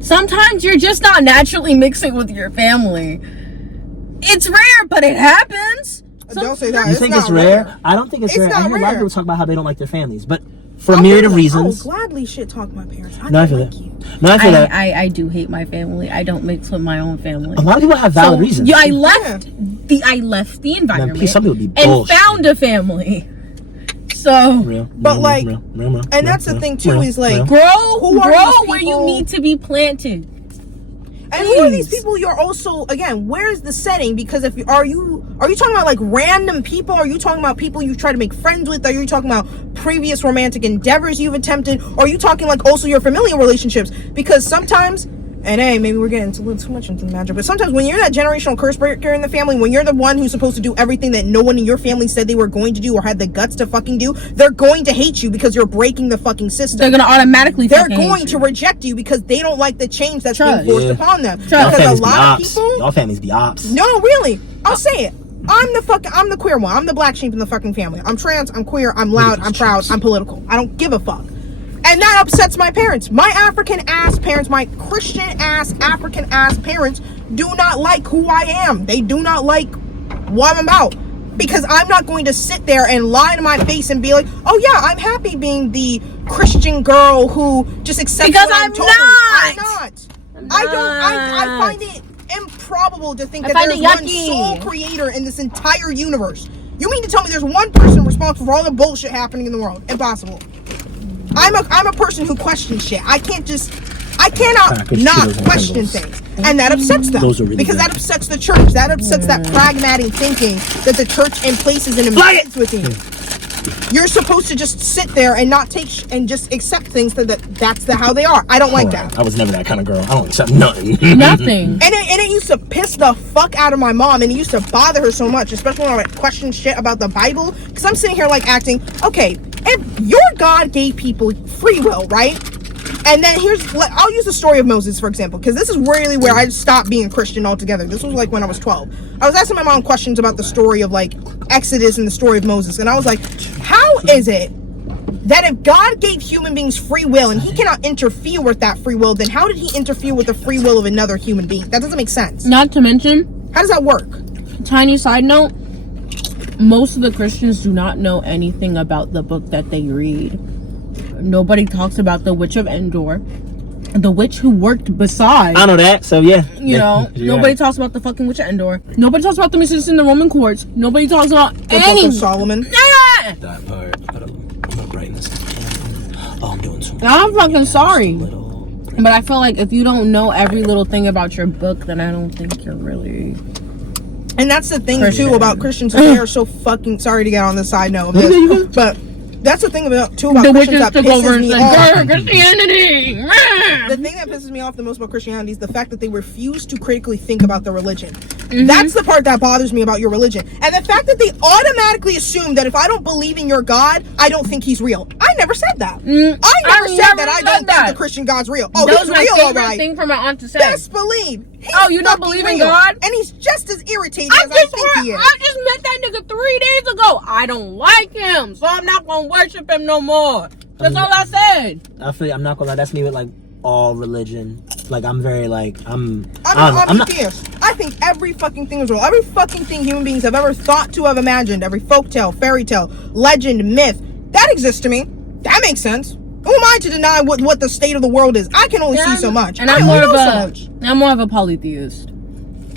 Sometimes you're just not naturally mixing with your family. It's rare, but it happens. Don't say that. You think it's rare? I don't think it's rare. I hear a lot of people talk about how they don't like their families, but for a myriad of reasons. I will gladly shit talk my parents. I feel like that. you. No, I feel that. I do hate my family. I don't mix with my own family. A lot of people have valid reasons. Yeah, I left the environment some people be and found a family. So, real, and that's the thing too, is like, grow where you need to be planted. And who are these people? You're also, again, where's the setting? Because if are you talking about like random people? Are you talking about people you try to make friends with? Are you talking about previous romantic endeavors you've attempted? Or are you talking like also your familial relationships? Because sometimes, and hey, maybe we're getting a little too much into the magic, but sometimes when you're that generational curse breaker in the family, when you're the one who's supposed to do everything that no one in your family said they were going to do or had the guts to fucking do, they're going to hate you because you're breaking the fucking system. They're going to automatically going to reject you because they don't like the change that's being forced upon them. Because a lot of people, y'all families be ops. No, really, I'll say it. I'm the queer one. I'm the black sheep in the fucking family. I'm trans, I'm queer, I'm loud, I'm proud, I'm political. I don't give a fuck. And that upsets my parents. My African ass parents, my Christian ass, African ass parents do not like who I am. They do not like what I'm about. Because I'm not going to sit there and lie to my face and be like, oh yeah, I'm happy being the Christian girl who just accepts because what I'm told. I'm not. I find it improbable to think that there's one sole creator in this entire universe. You mean to tell me there's one person responsible for all the bullshit happening in the world? Impossible. I'm a person who questions shit. I cannot not question things. And that upsets them. Because that upsets the church. That upsets that pragmatic thinking that the church places and embeds within. You're supposed to just sit there and not take and just accept things that's how they are. I don't like that. I was never that kind of girl. I don't accept nothing. Nothing. And it used to piss the fuck out of my mom, and it used to bother her so much, especially when I would question shit about the Bible. Because I'm sitting here like acting, okay, if your God gave people free will, right? And then I'll use the story of Moses, for example, because this is really where I stopped being Christian altogether. This was like when I was 12. I was asking my mom questions about the story of like Exodus and the story of Moses. And I was like, how is it that if God gave human beings free will and he cannot interfere with that free will, then how did he interfere with the free will of another human being? That doesn't make sense. Not to mention, how does that work? Tiny side note, most of the Christians do not know anything about the book that they read. Nobody talks about the Witch of Endor, the witch who worked beside. I know that, so yeah. You know, nobody talks about the fucking Witch of Endor. Nobody talks about the missions in the Roman courts. Nobody talks about the Book of Solomon. Yeah. That part. I'm not writing this. Oh, I'm doing too much. I'm fucking sorry. But I feel like if you don't know every little thing about your book, then I don't think you're really... And that's the thing, too, about Christians. They are so fucking... Sorry to get on the side note of this, but... That's the thing about Christians that pisses me off. Christianity. The thing that pisses me off the most about Christianity is the fact that they refuse to critically think about the religion. That's the part that bothers me about your religion. And the fact that they automatically assume that if I don't believe in your God, I don't think he's real. I never said that. I never said that I don't think the Christian God's real. Oh, he's real, all right. Thing for my aunt to say. Best believe. You don't believe in God? And he's just as irritating as I think he is. I just met that nigga 3 days ago. I don't like him, so I'm not gonna worship him no more. That's all I said. I feel I'm not gonna lie. That's me with like all religion. Like I'm very like I'm atheist. I think every fucking thing is real. Every fucking thing human beings have ever thought to have imagined, every folktale, fairy tale, legend, myth, that exists to me. That makes sense. Who am I to deny what the state of the world is? I can only see so much. And I'm more of a polytheist.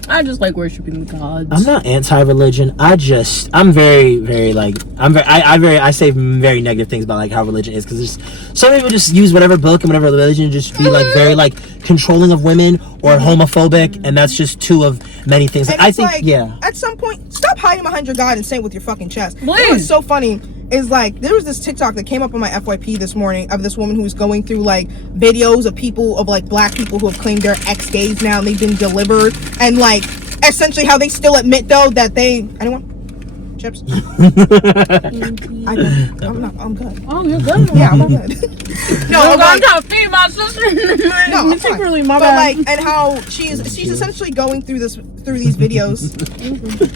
I just like worshiping gods. I'm not anti-religion. I'm very, very like I say very negative things about like how religion is, because some people just use whatever book and whatever religion just be like very like controlling of women or homophobic, and that's just two of many things. And I think at some point, stop hiding behind your God and say it with your fucking chest. Please. It was so funny. Is like there was this TikTok that came up on my FYP this morning of this woman who's going through like videos of people of like black people who have claimed they're ex-gays now and they've been delivered, and like essentially how they still admit though that anyone chips? I'm good. Oh, you're good. Yeah, I'm good. No, I'm trying to feed my sister. No, I'm secretly, fine. my But bad. like, and how she's essentially going through these videos.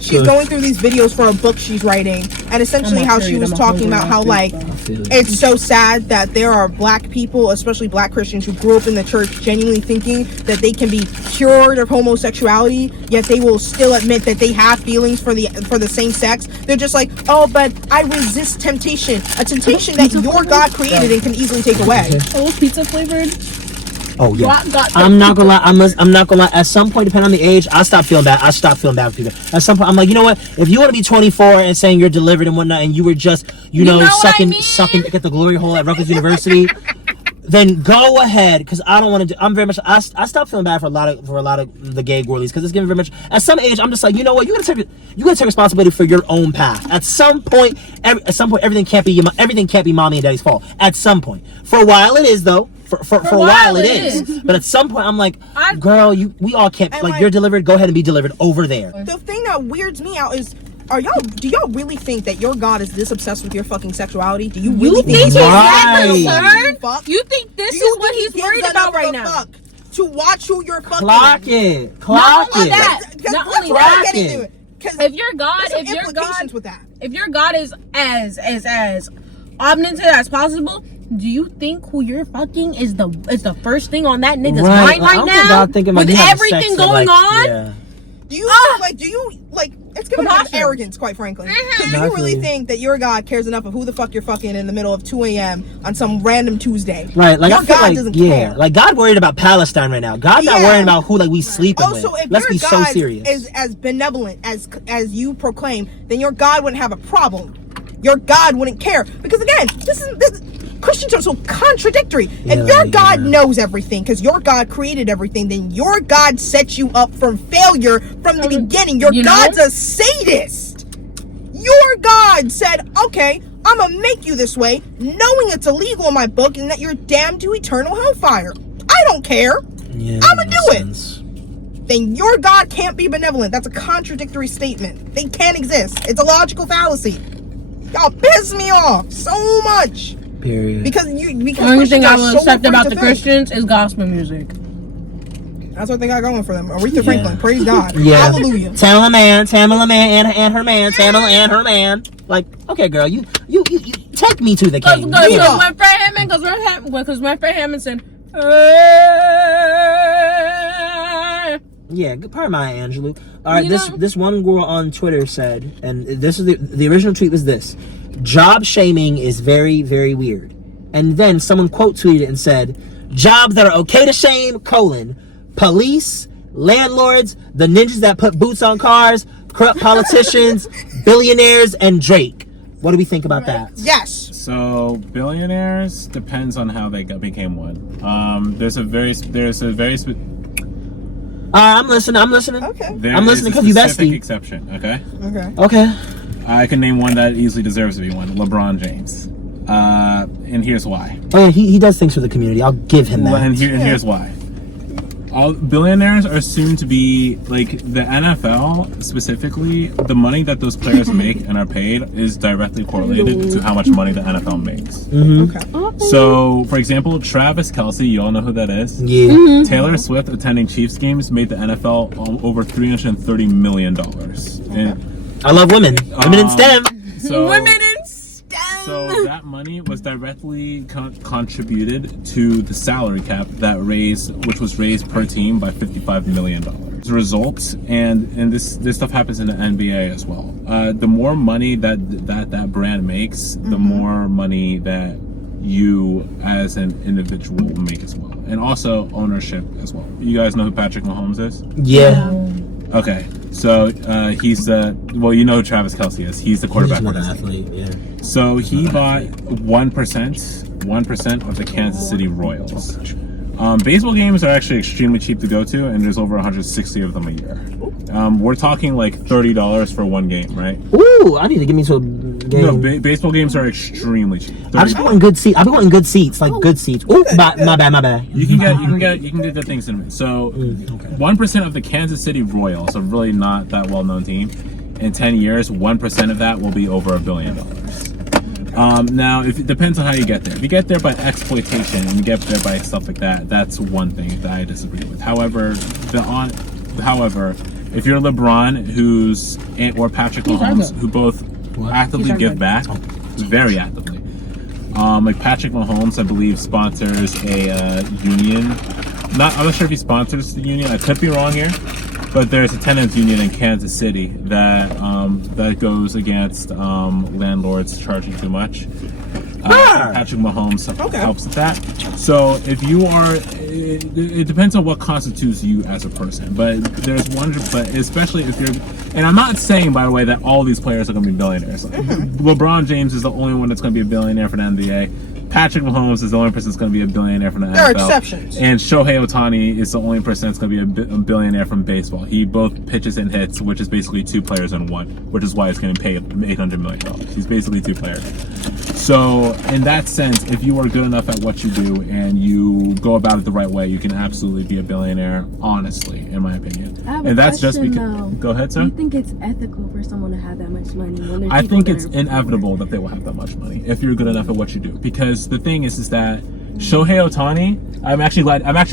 She's going through these videos for a book she's writing, and essentially how she was talking about how like it's so sad that there are black people, especially black Christians, who grew up in the church genuinely thinking that they can be cured of homosexuality, yet they will still admit that they have feelings for the same sex. They're just like, oh, but I resist temptation, a temptation that your God created and can easily take away. Oh, pizza flavored. Oh yeah. I'm not gonna lie. I'm not gonna lie. At some point, depending on the age, I stopped feeling bad. I stopped feeling bad for people. At some point, I'm like, you know what? If you want to be 24 and saying you're delivered and whatnot, and you were just, you know sucking dick at the glory hole at Rutgers University, then go ahead. Because I don't want to. I'm very much. I stopped feeling bad for a lot of the gay girlies, because it's given very much. At some age, I'm just like, you know what? You gotta take responsibility for your own path. At some point, everything can't be mommy and daddy's fault. At some point, for a while it is though. For a while it is. But at some point I'm like, girl, we all can't, like, you're delivered, go ahead and be delivered over there. The thing that weirds me out is, do y'all really think that your God is this obsessed with your fucking sexuality? Do you really think he's that concerned? You think this is what he's worried about right now? To watch who you're fucking. Clock it. Not only that. If your God is as omnipotent as possible, do you think who you're fucking is the first thing on that nigga's mind right now? With everything going on? Yeah. Do you it's giving off arrogance, quite frankly. Because do you really think that your God cares enough of who the fuck you're fucking in the middle of 2 a.m. on some random Tuesday? Right, like your God doesn't care. Like God worried about Palestine right now. God not worrying about who we sleeping with. Also, if Let's your be God so serious. is as benevolent as you proclaim, then your God wouldn't have a problem. Your God wouldn't care. Because again, this Christians are so contradictory. If your God knows everything, because your God created everything, then your God sets you up from failure from the beginning. Your God's a sadist. Your God said, okay, I'm gonna make you this way, knowing it's illegal in my book and that you're damned to eternal hellfire. I don't care. I'm gonna do it. Then your God can't be benevolent. That's a contradictory statement. They can't exist. It's a logical fallacy. Y'all piss me off so much. Period. Because the only thing I will accept about the Christians is gospel music. That's what they got going for them. Aretha Franklin, praise God. Hallelujah. Tamala man, and her man, Tamala and her man. Like, okay, girl, you take me to the king. Because when Fred Hammond said, yeah, good part, Maya Angelou. All right, this one girl on Twitter said, and this is the original tweet was this: job shaming is very, very weird. And then someone quote tweeted it and said, jobs that are okay to shame, police, landlords, the ninjas that put boots on cars, corrupt politicians, billionaires, and Drake. What do we think about that? Yes. So billionaires depends on how they became one. I'm listening. Okay. I'm listening because you bestie. Exception. Okay. Okay. I can name one that easily deserves to be one. LeBron James. And here's why. Oh yeah, he does things for the community. I'll give him that. And here's why. All billionaires are assumed to be like the NFL specifically. The money that those players make and are paid is directly correlated to how much money the NFL makes. Mm-hmm. Okay. So, for example, Travis Kelce, you all know who that is. Yeah. Mm-hmm. Taylor Swift attending Chiefs games made the NFL over $330 million. And, I love women. Women in STEM. Women in STEM. So that money was directly contributed to the salary cap which was raised per team by $55 million. As a result, and this stuff happens in the NBA as well. The more money that brand makes, the more money that you as an individual will make as well, and also ownership as well. You guys know who Patrick Mahomes is? Yeah. Okay, so he's you know who Travis Kelce is. He's the quarterback. He's an athlete, yeah. So he bought 1% of the Kansas City Royals. Baseball games are actually extremely cheap to go to, and there's over 160 of them a year. We're talking like $30 for one game, right? Ooh, I need to get me to a game. No, baseball games are extremely cheap. I just want good seats. I've been wanting good seats, like good seats. Ooh, my bad. You can get the things in a minute. So, 1% of the Kansas City Royals, a really not that well-known team, in 10 years, 1% of that will be over $1 billion. Now, if it depends on how you get there. If you get there by exploitation and you get there by stuff like that, that's one thing that I disagree with. However, if you're LeBron, or Patrick Mahomes, who both actively give back, very actively. Like Patrick Mahomes, I believe, sponsors a union. I'm not sure if he sponsors the union. I could be wrong here, but there's a tenants union in Kansas City that goes against landlords charging too much. Patrick Mahomes helps with that. So if you are, it depends on what constitutes you as a person. But there's one, but especially if you're, and I'm not saying, by the way, that all these players are going to be billionaires. LeBron James is the only one that's going to be a billionaire for the NBA. Patrick Mahomes is the only person that's going to be a billionaire from the NFL. There are exceptions. And Shohei Ohtani is the only person that's going to be a billionaire from baseball. He both pitches and hits, which is basically 2 players in one, which is why he's going to pay $800 million. He's basically 2 players. So in that sense, if you are good enough at what you do and you go about it the right way, you can absolutely be a billionaire, honestly, in my opinion. I have a and that's question, just because. Go ahead, sir. Do you think it's ethical for someone to have that much money? When I think it's inevitable that they will have that much money if you're good enough at what you do. Because the thing is that Shohei Ohtani, I'm actually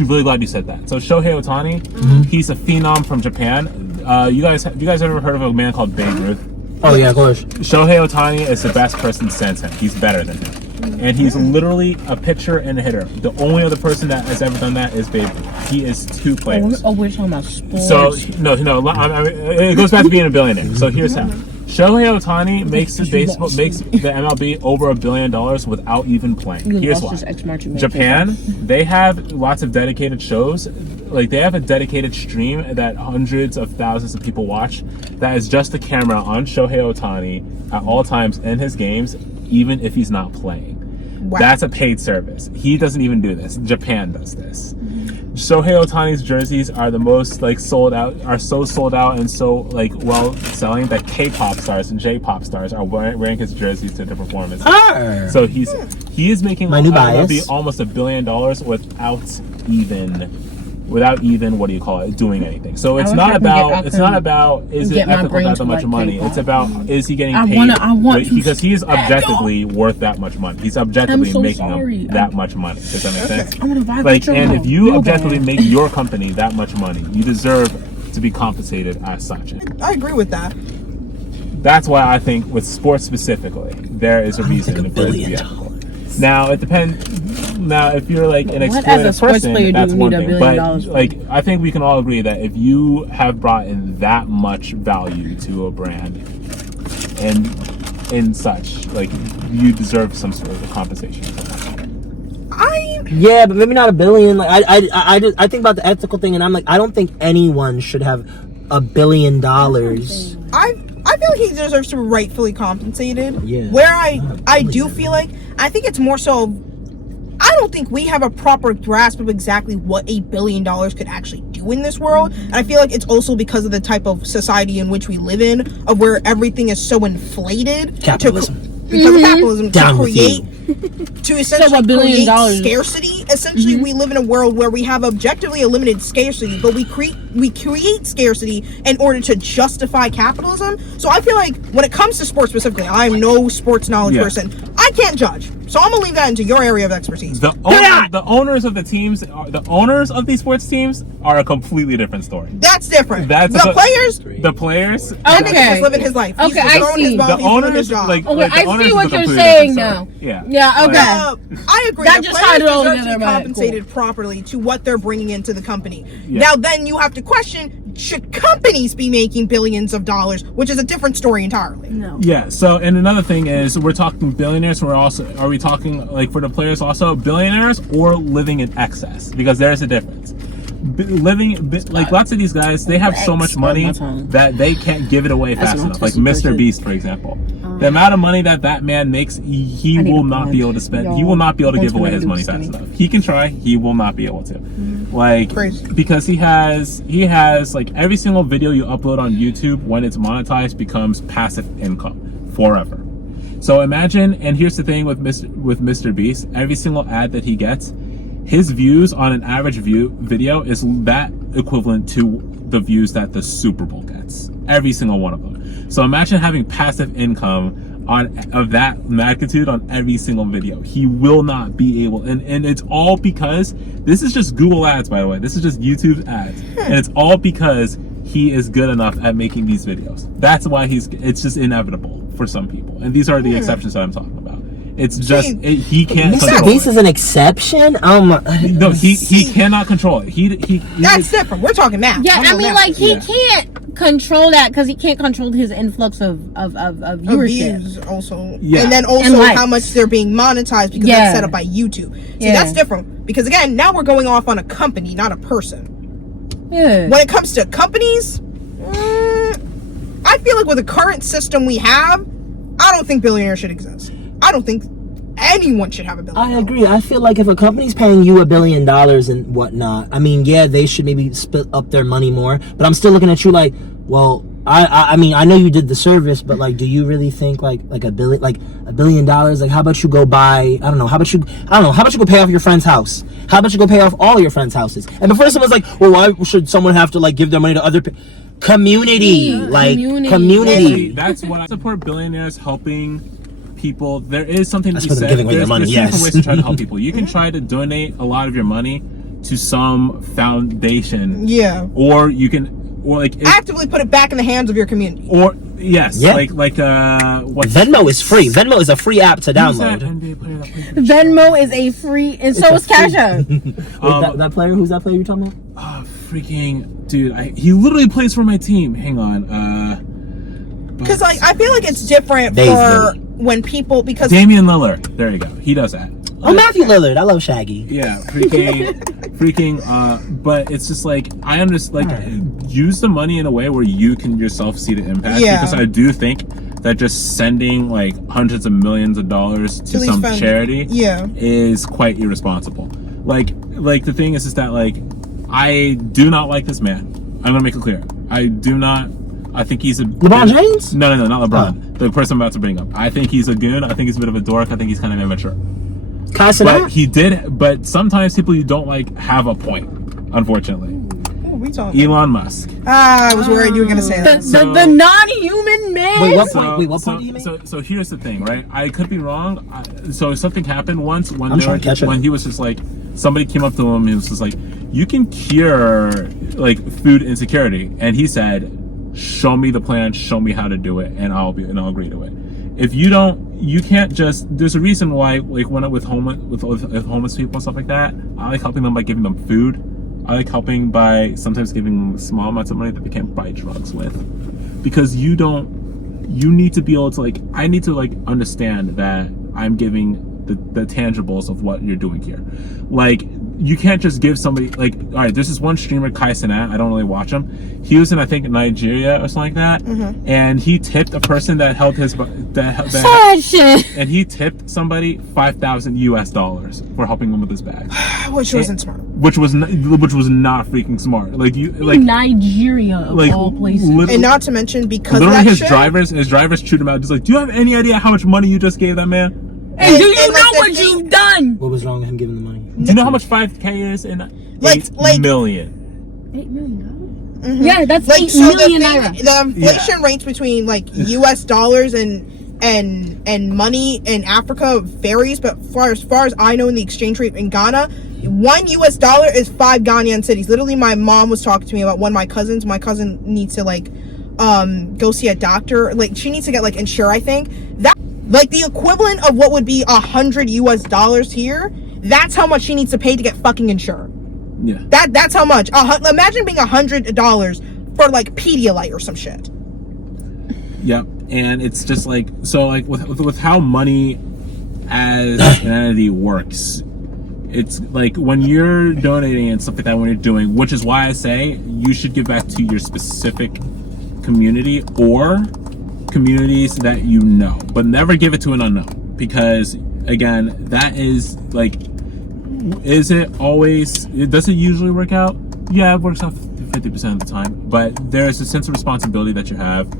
really glad you said that. So Shohei Ohtani, he's a phenom from Japan. You guys ever heard of a man called Babe Ruth? Oh yeah, of course. Shohei Ohtani is the best person since him. He's better than him. And he's literally a pitcher and a hitter. The only other person that has ever done that is Babe Ruth. He is 2 players. Oh, we're talking about sports. So, no, it goes back to being a billionaire. So here's him. Shohei Ohtani makes the MLB over $1 billion without even playing. Here's why. Japan, they have lots of dedicated shows. Like, they have a dedicated stream that hundreds of thousands of people watch. That is just the camera on Shohei Ohtani at all times in his games, even if he's not playing. Wow. That's a paid service. He doesn't even do this. Japan does this. Shohei Ohtani's jerseys are the most sold out and so well selling that K-pop stars and J-pop stars are wearing his jerseys to the performances. So he is making my new bias. almost $1 billion without even what do you call it, doing anything. So it's not about is it ethical to have that much money. It's about is he getting paid because he is objectively worth that much money. He's objectively making that much money. Does that make sense? And if you objectively make your company that much money, you deserve to be compensated as such. I agree with that. That's why I think with sports specifically, there is a reason for it to be ethical. Now it depends. Now, if you're an exploited person, that's one thing. But I think we can all agree that if you have brought in that much value to a brand, and in such, you deserve some sort of compensation. Yeah, but maybe not $1 billion. I think about the ethical thing, and I'm I don't think anyone should have $1 billion. I feel like he deserves to be rightfully compensated. Yeah. Where I do feel like, I think it's more so, I don't think we have a proper grasp of exactly what $1 billion could actually do in this world. And I feel like it's also because of the type of society in which we live in, of where everything is so inflated. Capitalism. Because of capitalism, Down with you. to essentially create scarcity. Essentially, we live in a world where we have objectively a limited scarcity, but we create scarcity in order to justify capitalism. So I feel like when it comes to sports specifically, I'm no sports knowledge person. I can't judge. So I'm gonna leave that into your area of expertise. The owners of the teams, the owners of these sports teams are a completely different story. That's different. The players. Okay. He's living his life. Okay, I see. The owners, I see what you're saying now. Yeah. Okay. I agree. That the just tied it all players together. deserve to be compensated properly to what they're bringing into the company. Yeah. Now, then you have to question: should companies be making billions of dollars? Which is a different story entirely. No. Yeah. So, and another thing is, we're talking billionaires. Are we talking for the players also billionaires or living in excess? Because there's a difference. Lots of these guys, they have so much money that they can't give it away fast enough. Like Mr. Beast, for example. The amount of money that man makes, he will not be able to spend. He will not be able to give away his money fast enough. He can try. He will not be able to. Because he has every single video you upload on YouTube, when it's monetized, becomes passive income forever. So imagine, and here's the thing with Mr. Beast, every single ad that he gets, his views on an average video is that equivalent to the views that the Super Bowl gets. Every single one of them. So imagine having passive income of that magnitude on every single video. He will not be able, and it's all because this is just Google ads, by the way. This is just YouTube ads, and it's all because he is good enough at making these videos. That's why it's just inevitable for some people, and these are the exceptions that I'm talking about. It's just he can't control it. This is an exception. No, he cannot control it. He That's different. We're talking math. Yeah, I mean, like, he can't control that because he can't control his influx of viewership. Views also. Yeah. And then also how much they're being monetized because that's set up by YouTube. See, that's different. Because again, now we're going off on a company, not a person. Yeah. When it comes to companies, I feel like with the current system we have, I don't think Billionaire should exist. I don't think anyone should have $1 billion. I agree. I feel like if a company's paying you $1 billion and whatnot, I mean, yeah, they should maybe split up their money more. But I'm still looking at you like, well, I mean, I know you did the service, but like, do you really think like $1 billion? Like, how about you go buy? How about you go pay off your friend's house? How about you go pay off all your friends' houses? And before someone's like, well, why should someone have to like give their money to other people? Community. That's what I support. Billionaires helping people. There is something to be said. Giving away their money. There's different ways to try to help people. You can try to donate a lot of your money to some foundation. Yeah. Or you can, actively put it back in the hands of your community. Or yes, yeah. What Venmo is free. Venmo is a free app to download. Venmo is a free, and so is Cash App. That player, who's that player you're talking about? Oh, freaking dude! He literally plays for my team. Hang on. Because like I feel like it's different for when people because Damian Lillard. There you go. He does that. Oh, Matthew Lillard. I love Shaggy. Yeah, freaking. But it's just like I understand. Like, use the money in a way where you can yourself see the impact. Yeah. Because I do think that just sending like hundreds of millions of dollars to some charity, is quite irresponsible. Like the thing is that like I do not like this man. I'm gonna make it clear. I do not. I think he's a LeBron James? No, not LeBron. Oh. The person I'm about to bring up. I think he's a goon. I think he's a bit of a dork. I think he's kind of immature. But sometimes people you don't like have a point, unfortunately. Elon Musk. I was worried you were going to say that. The non-human man. Wait, what point do you make? So here's the thing, right? I could be wrong. So something happened once when he was just like, somebody came up to him and he was just like, you can cure like food insecurity. And he said, show me the plan, show me how to do it, and I'll agree to it. If you don't, you can't just. There's a reason why, like when with homeless people and stuff like that, I like helping them by giving them food. I like helping by sometimes giving them small amounts of money that they can't buy drugs with, because you need to be able to like. I need to like understand that I'm giving the tangibles of what you're doing here. Like, you can't just give somebody like, all right, there's this one streamer, Kai Cenat, I don't really watch him. He was in, I think, Nigeria or something like that, and he tipped a person that held his and he tipped somebody $5,000 for helping him with his bag, which wasn't smart. Which was not freaking smart. Like Nigeria of all places, and not to mention because literally his drivers chewed him out. Just like, do you have any idea how much money you just gave that man? And do you know what you've done? What was wrong with him giving the money? Do you know how much 5K is in $8 million? $8 million? Yeah, that's like, $8 million naira. The inflation rates between like US dollars and money in Africa varies, but as far as I know, in the exchange rate in Ghana, $1 is 5 Ghanaian cities. Literally, my mom was talking to me about one of my cousins. My cousin needs to like go see a doctor. Like, she needs to get like insure, I think. That like the equivalent of what would be $100 here. That's how much she needs to pay to get fucking insured. Yeah. That's how much. Imagine being $100 for like Pedialyte or some shit. Yep. And it's just like, so like with how money as an entity works, it's like when you're donating and stuff like that, when you're doing, which is why I say you should give back to your specific community or communities that you know, but never give it to an unknown, because again, that is like, does it usually work out? Yeah, it works out 50% of the time, but there is a sense of responsibility that you have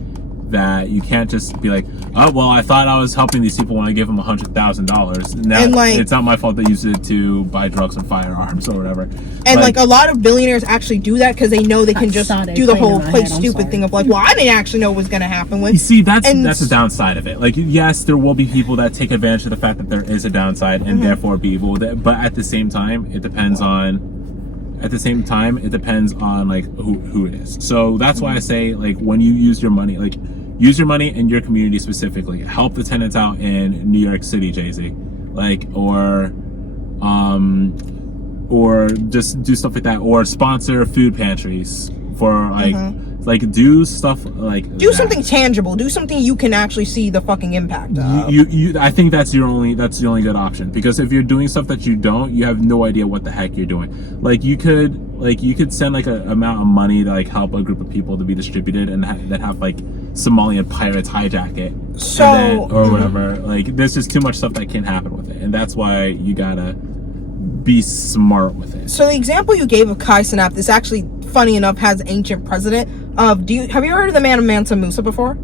that you can't just be like, oh well, I thought I was helping these people when I gave them $100,000. Now And, like, it's not my fault they used it to buy drugs and firearms or whatever. And like a lot of billionaires actually do that because they know they can just do the whole play stupid thing of like, well, I didn't actually know what was gonna happen with. You see, that's the downside of it. Like, yes, there will be people that take advantage of the fact that there is a downside and therefore be evil with it. But at the same time, it depends on. At the same time, it depends on like who it is. So that's why I say, like, when you use your money, like, use your money in your community specifically. Help the tenants out in New York City, Jay-Z, like, or just do stuff like that, or sponsor food pantries for like do stuff like do something tangible, do something you can actually see the fucking impact of. You I think that's the only good option, because if you're doing stuff that you have no idea what the heck you're doing. Like, you could send like a amount of money to like help a group of people to be distributed and then have like Somalian pirates hijack it, so and then, or whatever. Like, there's just too much stuff that can happen with it, and that's why you gotta be smart with it. So the example you gave of Kai Cenat, this actually, funny enough, has ancient precedent of, have you heard of the man of Mansa Musa before?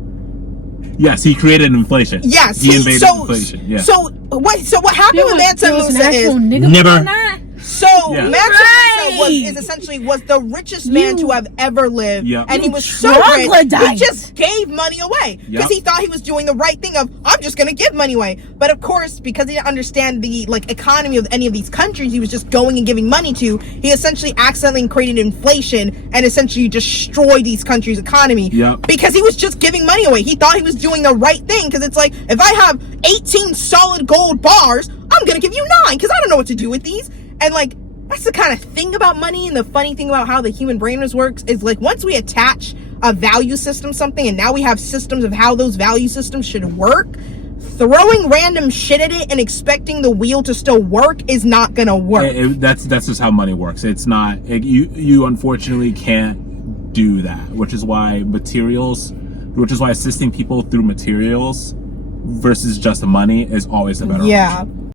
Yes, he created inflation. Yes, he invaded inflation. Yeah. So what happened with Mansa Musa is never. So Mansa Musa was the richest man to have ever lived, and he was so rich he just gave money away because he thought he was doing the right thing of, I'm just gonna give money away. But of course, because he didn't understand the like economy of any of these countries he was just going and giving money to, he essentially accidentally created inflation and essentially destroyed these countries' economy because he was just giving money away. He thought he was doing the right thing because it's like, if I have 18 solid gold bars, I'm gonna give you 9 because I don't know what to do with these. And like, that's the kind of thing about money. And the funny thing about how the human brain works is, like, once we attach a value system something, and now we have systems of how those value systems should work, throwing random shit at it and expecting the wheel to still work is not gonna work. That's just how money works. It's not, you unfortunately can't do that, which is why assisting people through materials versus just the money is always the better option.